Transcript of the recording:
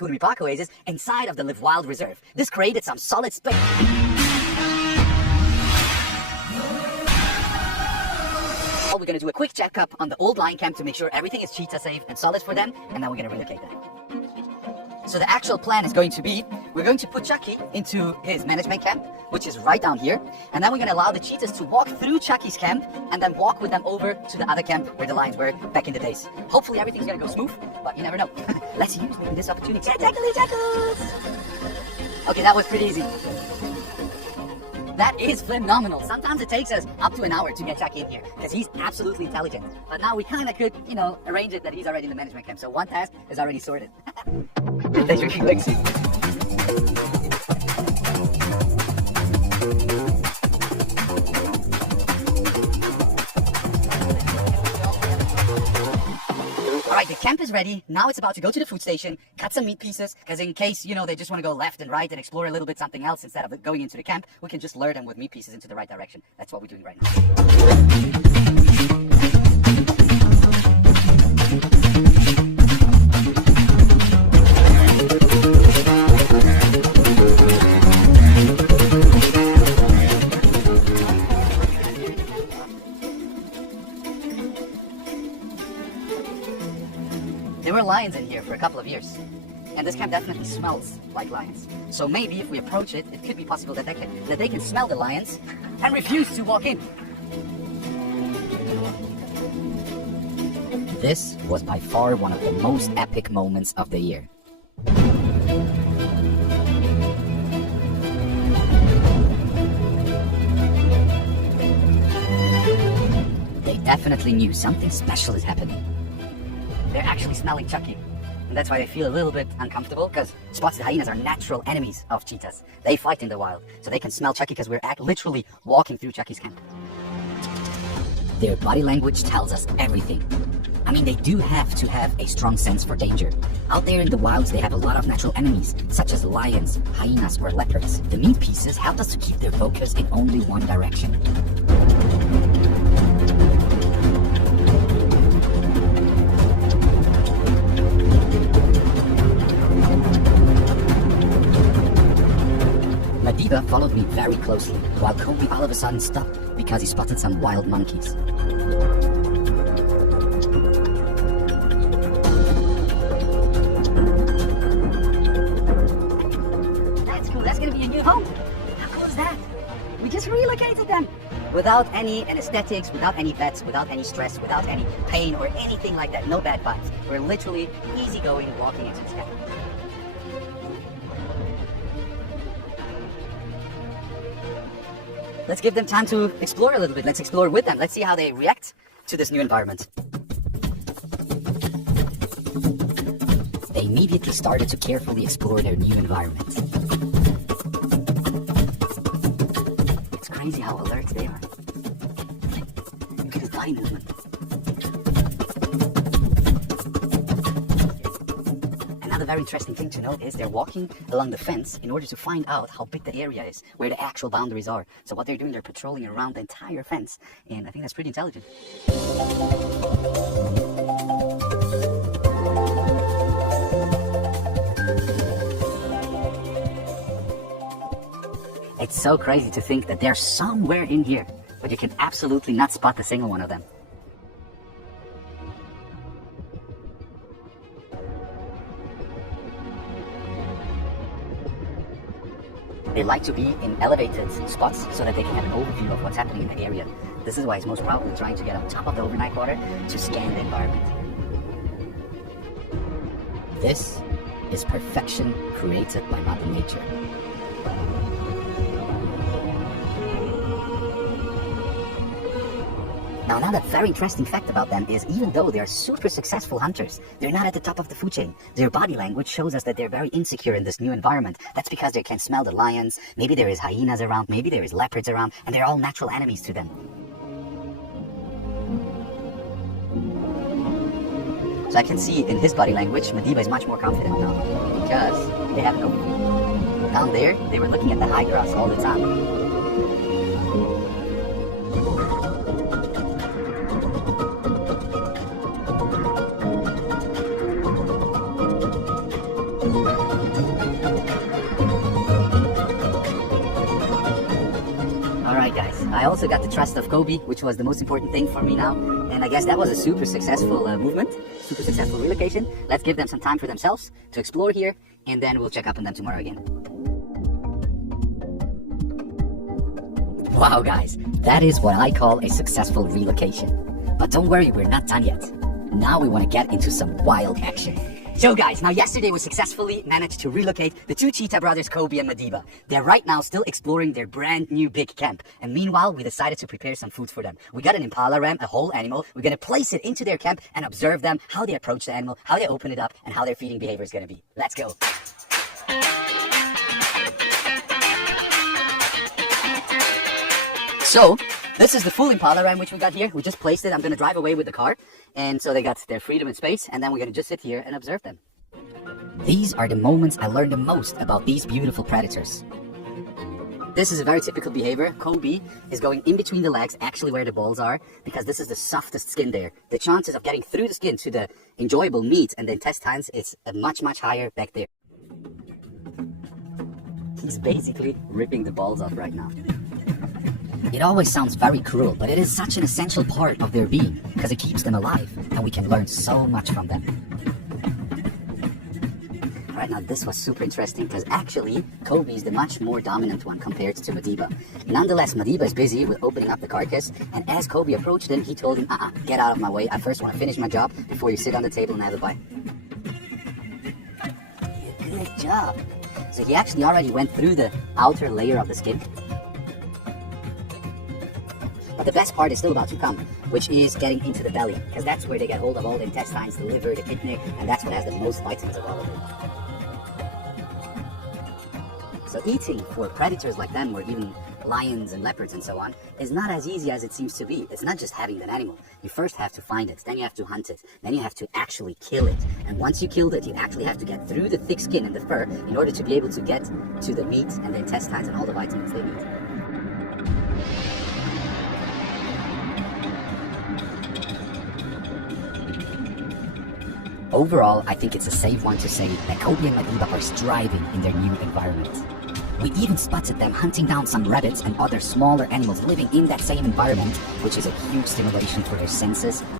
Kurumi Park Oasis inside of the Live Wild Reserve. This created some solid space. We're going to do a quick checkup on the old lion camp to make sure everything is cheetah safe and solid for them, and then we're going to relocate them. So the actual plan is going to be, we're going to put Chucky into his management camp, which is right down here, and then we're going to allow the cheetahs to walk through Chucky's camp and then walk with them over to the other camp where the lions were back in the days. Hopefully everything's going to go smooth, but you never know. Let's use this opportunity. Okay, that was pretty easy. That is phenomenal. Sometimes it takes us up to an hour to get Chucky in here because he's absolutely intelligent. But now we kind of could, arrange it that he's already in the management camp. So one task is already sorted. Thanks for Lexi. Alright, the camp is ready. Now it's about to go to the food station, cut some meat pieces, because in case, they just want to go left and right and explore a little bit something else instead of going into the camp, we can just lure them with meat pieces into the right direction. That's what we're doing right now. There were lions in here for a couple of years, and this camp definitely smells like lions. So maybe if we approach it, it could be possible that they can smell the lions and refuse to walk in. This was by far one of the most epic moments of the year. They definitely knew something special is happening. They're actually smelling Chucky, and that's why they feel a little bit uncomfortable, because spotted hyenas are natural enemies of cheetahs. They fight in the wild, so they can smell Chucky because we're literally walking through Chucky's camp. Their body language tells us everything. I mean, they do have to have a strong sense for danger. Out there in the wilds, they have a lot of natural enemies, such as lions, hyenas, or leopards. The meat pieces help us to keep their focus in only one direction. Cheetah followed me very closely, while Kobe all of a sudden stopped because he spotted some wild monkeys. That's cool, that's gonna be a new home. How cool is that? We just relocated them without any anesthetics, without any vets, without any stress, without any pain or anything like that. No bad vibes. We're literally easygoing walking into this camp. Let's give them time to explore a little bit. Let's explore with them. Let's see how they react to this new environment. They immediately started to carefully explore their new environment. It's crazy how alert they are. Look at his body movement. Another very interesting thing to note is they're walking along the fence in order to find out how big the area is, where the actual boundaries are. So what they're doing, they're patrolling around the entire fence, and I think that's pretty intelligent. It's so crazy to think that they're somewhere in here, but you can absolutely not spot a single one of them. They like to be in elevated spots so that they can have an overview of what's happening in the area. This is why he's most probably trying to get on top of the overnight quarter to scan the environment. This is perfection created by Mother Nature. Now, another very interesting fact about them is even though they're super successful hunters, they're not at the top of the food chain. Their body language shows us that they're very insecure in this new environment. That's because they can smell the lions, maybe there is hyenas around, maybe there is leopards around, and they're all natural enemies to them. So I can see in his body language, Madiba is much more confident now because they have an overview. Down there, they were looking at the high grass all the time. Alright guys, I also got the trust of Kobe, which was the most important thing for me now. And I guess that was a super successful movement, super successful relocation. Let's give them some time for themselves to explore here, and then we'll check up on them tomorrow again. Wow guys, that is what I call a successful relocation. But don't worry, we're not done yet. Now we want to get into some wild action. So guys, now yesterday we successfully managed to relocate the two Cheetah brothers, Kobe and Madiba. They're right now still exploring their brand new big camp. And meanwhile, we decided to prepare some food for them. We got an impala ram, a whole animal. We're going to place it into their camp and observe them, how they approach the animal, how they open it up, and how their feeding behavior is going to be. Let's go. So, this is the full impala ram which we got here. We just placed it. I'm going to drive away with the car. And so they got their freedom and space, and then we're going to just sit here and observe them. These are the moments I learned the most about these beautiful predators. This is a very typical behavior. Kobe is going in between the legs, actually where the balls are, because this is the softest skin there. The chances of getting through the skin to the enjoyable meat and the intestines is much higher back there. He's basically ripping the balls off right now. It always sounds very cruel, but it is such an essential part of their being, because it keeps them alive, and we can learn so much from them. Right now, this was super interesting, because actually, Kobe is the much more dominant one compared to Madiba. Nonetheless, Madiba is busy with opening up the carcass, and as Kobe approached him, he told him, get out of my way, I first want to finish my job before you sit on the table and have a bite. Good job. So he actually already went through the outer layer of the skin. But the best part is still about to come, which is getting into the belly, because that's where they get hold of all the intestines, the liver, the kidney, and that's what has the most vitamins of all of them. So eating for predators like them, or even lions and leopards and so on, is not as easy as it seems to be. It's not just having an animal. You first have to find it, then you have to hunt it, then you have to actually kill it. And once you killed it, you actually have to get through the thick skin and the fur in order to be able to get to the meat and the intestines and all the vitamins they need. Overall, I think it's a safe one to say that Kobe and Madiba are striving in their new environment. We even spotted them hunting down some rabbits and other smaller animals living in that same environment, which is a huge stimulation for their senses